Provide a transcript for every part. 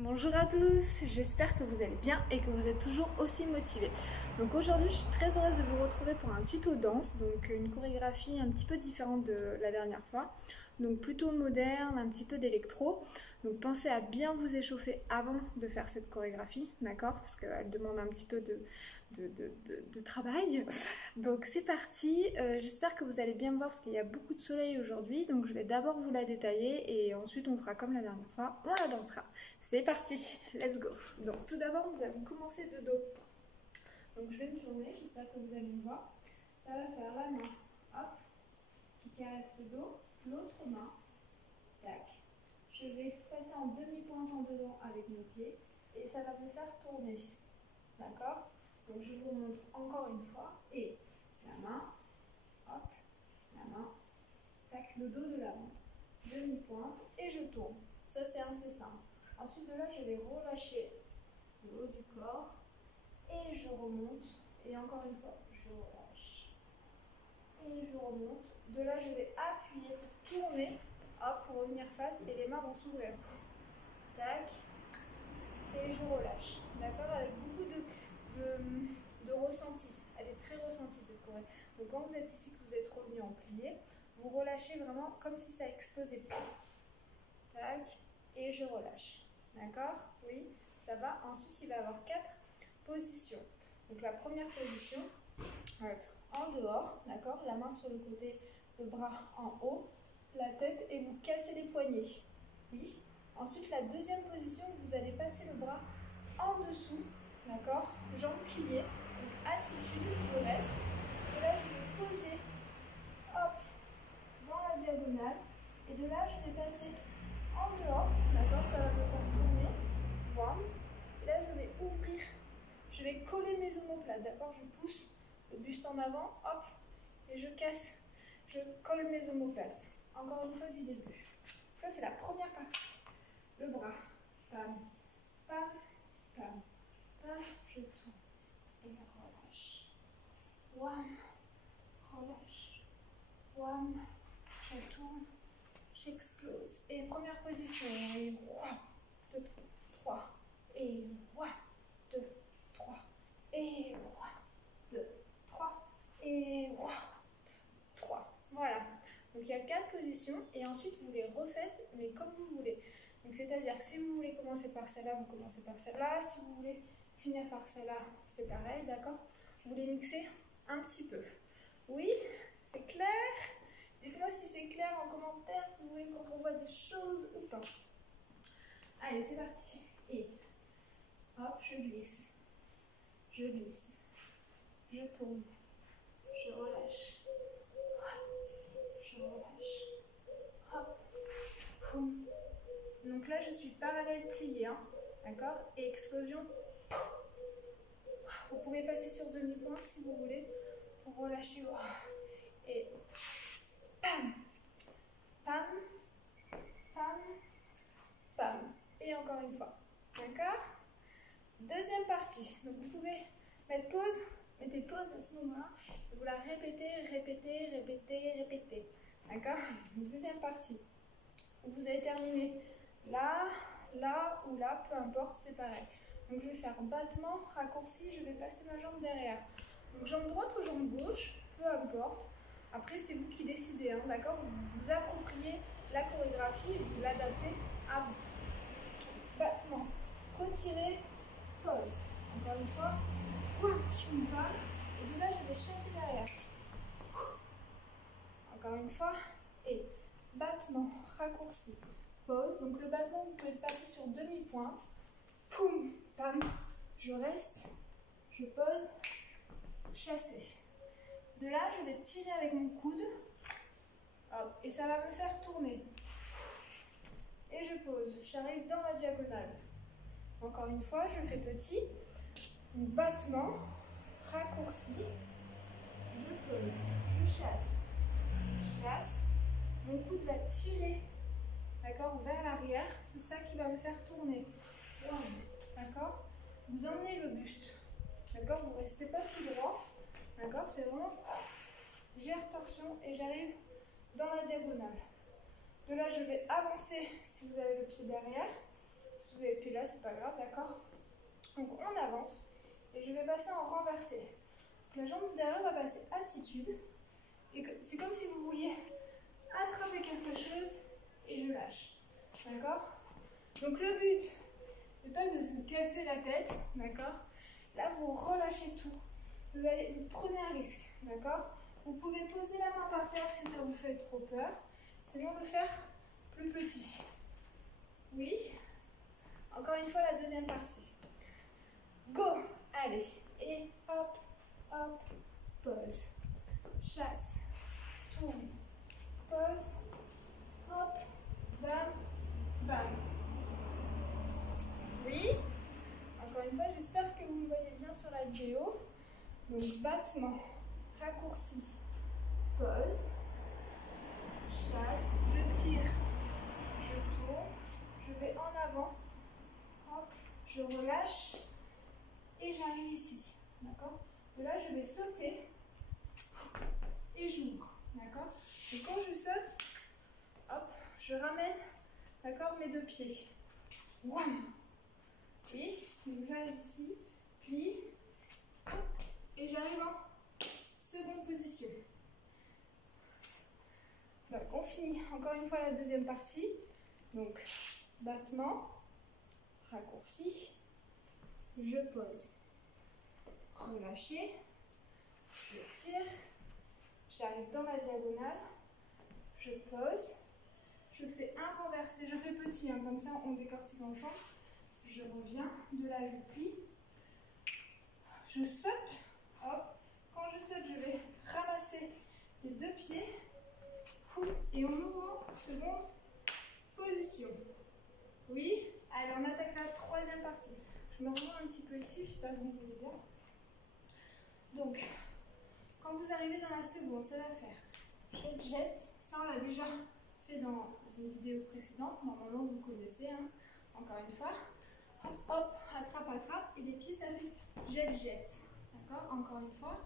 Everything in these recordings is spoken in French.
Bonjour à tous, j'espère que vous allez bien et que vous êtes toujours aussi motivés. Donc aujourd'hui je suis très heureuse de vous retrouver pour un tuto danse, donc une chorégraphie un petit peu différente de la dernière fois. Donc plutôt moderne, un petit peu d'électro. Donc pensez à bien vous échauffer avant de faire cette chorégraphie, d'accord? Parce qu'elle demande un petit peu de travail. Donc c'est parti, j'espère que vous allez bien me voir parce qu'il y a beaucoup de soleil aujourd'hui. Donc je vais d'abord vous la détailler et ensuite on fera comme la dernière fois, on la dansera. C'est parti, let's go. Donc tout d'abord nous allons commencer de dos. Donc je vais me tourner, j'espère que vous allez me voir. Ça va faire la main, hop, qui caresse le dos, l'autre main, tac. Je vais passer en demi-pointe en devant avec mes pieds et ça va me faire tourner, d'accord? Donc je vous montre encore une fois et la main, hop, la main, tac, le dos de la main, demi-pointe et je tourne. Ça c'est assez simple. Ensuite de là, je vais relâcher le haut du corps et je remonte. Et encore une fois, je relâche. Et je remonte. De là, je vais appuyer pour tourner, hop, pour revenir face et les mains vont s'ouvrir. Tac. Et je relâche. D'accord? Avec beaucoup de ressenti. Elle est très ressentie cette choré. Donc quand vous êtes ici, que vous êtes revenu en plié, vous relâchez vraiment comme si ça explosait. Tac. Et je relâche. D'accord? Oui, ça va. Ensuite, il va y avoir 4 positions. Donc la première position va être en dehors, d'accord? La main sur le côté, le bras en haut, la tête et vous cassez les poignets. Oui. Ensuite, la deuxième position, vous allez passer le bras en dessous, d'accord? Jambes pliées. Donc attitude, je reste. Et là, je vais poser, hop, dans la diagonale. Et de là, je vais passer en dehors, d'accord, ça va me faire tourner, voilà. Et là je vais ouvrir, je vais coller mes omoplates, d'accord, je pousse le buste en avant, hop, et je casse, je colle mes omoplates, encore une fois du début. Ça c'est la première partie, le bras, pam, pam, pam, pam, je tourne, et relâche, wam, relâche, wam, je tourne, j'explose. Et première position, et 1, 2, 3, et 1, 2, 3, et 1, 2, 3, et 1, 3. Voilà. Donc il y a 4 positions et ensuite vous les refaites, mais comme vous voulez. Donc c'est-à-dire que si vous voulez commencer par celle-là, vous commencez par celle-là. Si vous voulez finir par celle-là, c'est pareil, d'accord? Vous les mixez un petit peu. Oui, c'est clair? Dites-moi si c'est clair en commentaire, si vous voulez qu'on revoie des choses ou pas. Allez, c'est parti. Et hop, je glisse, je tourne, je relâche, hop, poum. Donc là, je suis parallèle plié, hein, d'accord? Et explosion. Vous pouvez passer sur demi-pointe si vous voulez pour relâcher. Et pam, pam, pam, pam. Et encore une fois, d'accord? Deuxième partie. Donc vous pouvez mettre pause, mettez pause à ce moment-là. Et vous la répétez, répétez, répétez, répétez. D'accord? Deuxième partie. Vous avez terminé là, là ou là, peu importe, c'est pareil. Donc je vais faire battement, raccourci, je vais passer ma jambe derrière. Donc jambe droite ou jambe gauche, peu importe. Après c'est vous qui décidez, hein, d'accord? Vous vous appropriez la chorégraphie et vous l'adaptez à vous. Battement, retirez, pause. Encore une fois, je me parle et de là je vais chasser derrière. Encore une fois, et battement, raccourci, pause. Donc le battement, vous pouvez le passer sur demi-pointe. Poum, pam, je reste, je pose, chasser. De là, je vais tirer avec mon coude. Hop, et ça va me faire tourner. Et je pose, j'arrive dans la diagonale. Encore une fois, je fais petit. Battement, raccourci, je pose, je chasse. Mon coude va tirer, d'accord, vers l'arrière. C'est ça qui va me faire tourner. D'accord? Vous emmenez le buste. D'accord? Vous ne restez pas tout droit. D'accord? C'est vraiment, j'ai torsion et j'arrive dans la diagonale. De là, je vais avancer si vous avez le pied derrière. Si vous avez le pied là, c'est pas grave, d'accord? Donc on avance et je vais passer en renversé. Donc, la jambe de derrière va passer attitude et c'est comme si vous vouliez attraper quelque chose et je lâche, d'accord? Donc le but n'est pas de se casser la tête, d'accord? Là vous relâchez tout, vous prenez un risque, d'accord? Vous pouvez poser la main par terre si ça vous fait trop peur, sinon le faire plus petit. Oui. Encore une fois la deuxième partie. Go. Allez. Et hop, hop, pause. Chasse. Tourne. Pause. Hop. Bam. Bam. Oui. Encore une fois, j'espère que vous me voyez bien sur la vidéo. Donc battement. Raccourci. Pause. Chasse. Je tire. Je tourne. Je vais en avant. Hop. Je relâche. Et j'arrive ici. D'accord? De là, je vais sauter. Et j'ouvre. D'accord? Et quand je saute, hop, je ramène, d'accord, mes deux pieds. Wham! Oui, donc j'arrive ici, plie, hop, et j'arrive en seconde position. Donc on finit encore une fois la deuxième partie. Donc battement, raccourci, je pose, relâcher, je tire. J'arrive dans la diagonale, je pose, je fais un renversé, je fais petit, hein, comme ça on décortique ensemble. Je reviens, de là je plie, je saute, hop. Quand je saute, je vais ramasser les deux pieds et on ouvre en seconde position. Oui, allez on attaque la troisième partie. Je me remets un petit peu ici, je ne sais pas si vous voyez bien. Donc, quand vous arrivez dans la seconde, ça va faire jet, ça on l'a déjà fait dans une vidéo précédente, normalement vous connaissez, hein, encore une fois. Hop, hop, attrape, attrape, et les pieds ça fait jet, jet. D'accord? Encore une fois.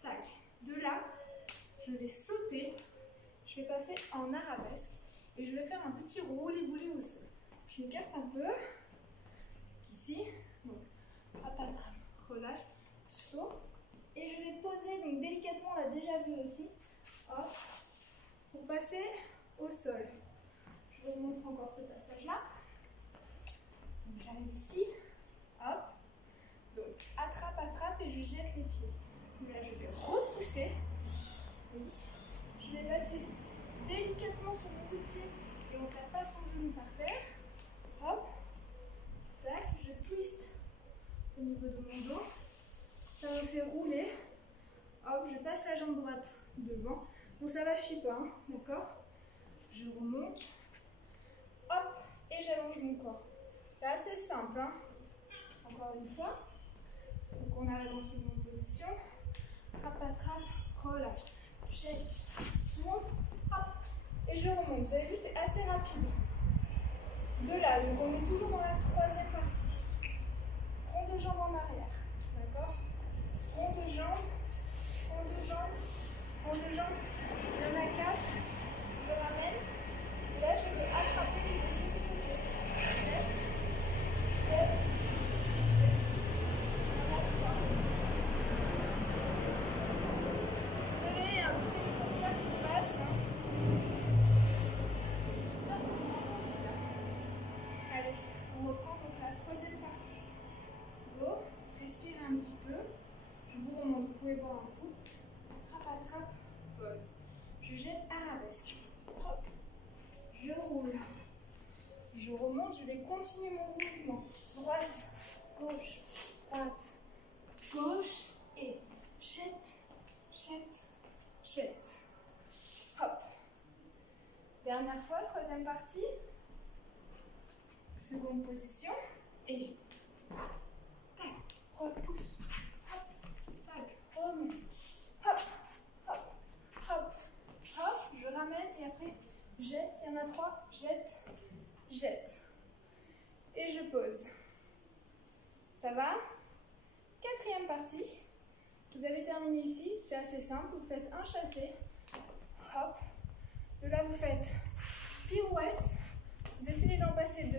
Tac. De là, je vais sauter, je vais passer en arabesque et je vais faire un petit roulé-boulé au sol. Je m'écarte un peu, ici, donc hop, attrape, relâche, saut. Et je vais poser, donc délicatement, on l'a déjà vu aussi, hop, pour passer au sol. Je vous montre encore ce passage-là. J'arrive ici, hop, donc attrape, attrape et je jette les pieds. Donc là, je vais repousser, oui, je vais passer délicatement sur mon coup de pied et on ne tape pas son genou par terre, hop, tac, je twiste au niveau de mon dos. Ça me fait rouler. Hop, je passe la jambe droite devant. Bon, ça lâche pas, hein, d'accord? Je remonte. Hop, et j'allonge mon corps. C'est assez simple, hein? Encore une fois. Donc, on arrive en seconde position. Trappe, attrape, relâche. Jette, tourne, hop, et je remonte. Vous avez vu, c'est assez rapide. De là, donc on est toujours dans la troisième partie. Rond de jambe en arrière, d'accord? Rond de jambe, rond de jambe, rond de jambe. Il y en a 4. Je ramène. Et là, je vais attraper, je vais jeter côté. Jette, jette, jette. Il y en a 3. Désolée, il y a un petit hélicoptère qui passe. Hein. J'espère que vous m'entendez bien. Allez, on reprend donc la troisième partie. Go, respirez un petit peu. Je vous remonte, vous pouvez boire un coup. Attrape, attrape, pause. Je jette arabesque. Hop. Je roule. Je remonte, je vais continuer mon mouvement. Droite, gauche, droite, gauche. Et jette, jette, jette. Hop. Dernière fois, troisième partie. Seconde position. Et tac, repousse. Remonte, hop, hop, hop, hop, je ramène et après jette, il y en a 3, jette, jette. Et je pose. Ça va? Quatrième partie. Vous avez terminé ici, c'est assez simple, vous faites un chassé, hop, de là vous faites pirouette, vous essayez d'en passer 2,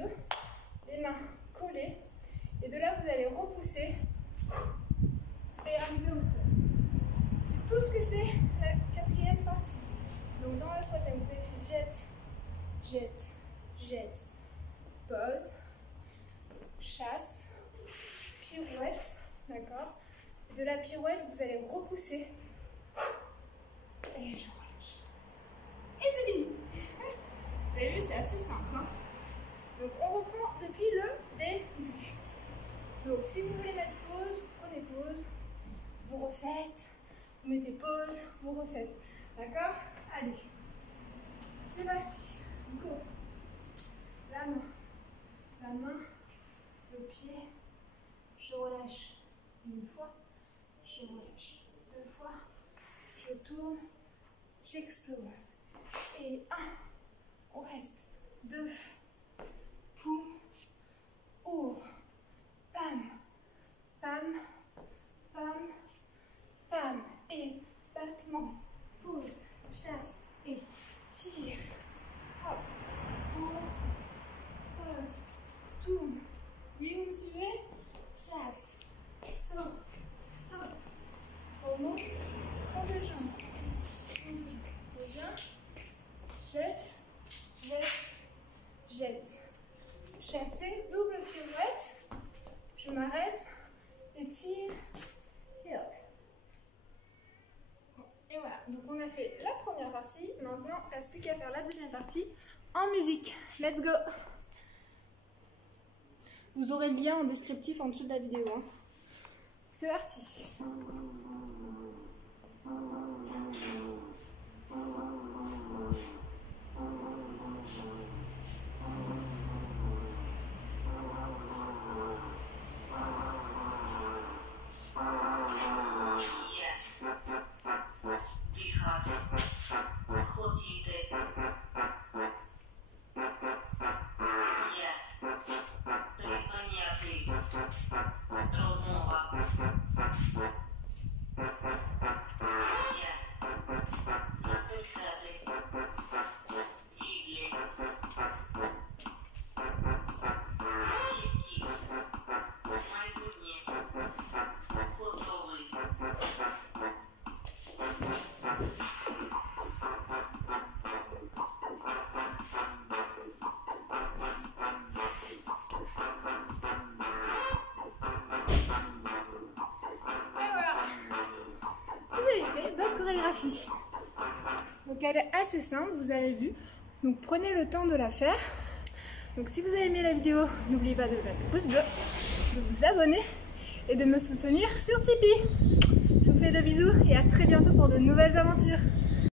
les mains collées. Et de là, vous allez repousser et arriver au sol. C'est tout ce que c'est la quatrième partie. Donc dans la troisième, vous avez fait jette, jette, jette, pause, chasse, pirouette, d'accord? De la pirouette, vous allez repousser. Et je relâche. Et c'est fini. Vous avez vu, c'est assez simple. Hein? Donc on reprend depuis le début. Donc si vous voulez mettre pause, vous prenez pause, vous refaites, vous mettez pause, vous refaites. D'accord? Allez, c'est parti. Go. La main, le pied, je relâche une fois, je relâche deux fois, je tourne, j'explose. Et 1, on reste, 2, poum, ouvre, pam, pam, pam, pam, et battement, pause, chasse, et tire, hop, pause, pause, tourne, et on suivait, chasse, sort, hop, remonte, prends deux jambes, reviens, jette, jette, jette, chasser, double pirouette, je m'arrête, étire, et hop. Et voilà, donc on a fait la première partie, maintenant il ne reste plus qu'à faire la deuxième partie en musique. Let's go! Vous aurez le lien en descriptif en dessous de la vidéo. Hein. C'est parti! Donc elle est assez simple, vous avez vu. Donc prenez le temps de la faire. Donc si vous avez aimé la vidéo, n'oubliez pas de mettre le pouce bleu, de vous abonner et de me soutenir sur Tipeee. Je vous fais de bisous et à très bientôt pour de nouvelles aventures.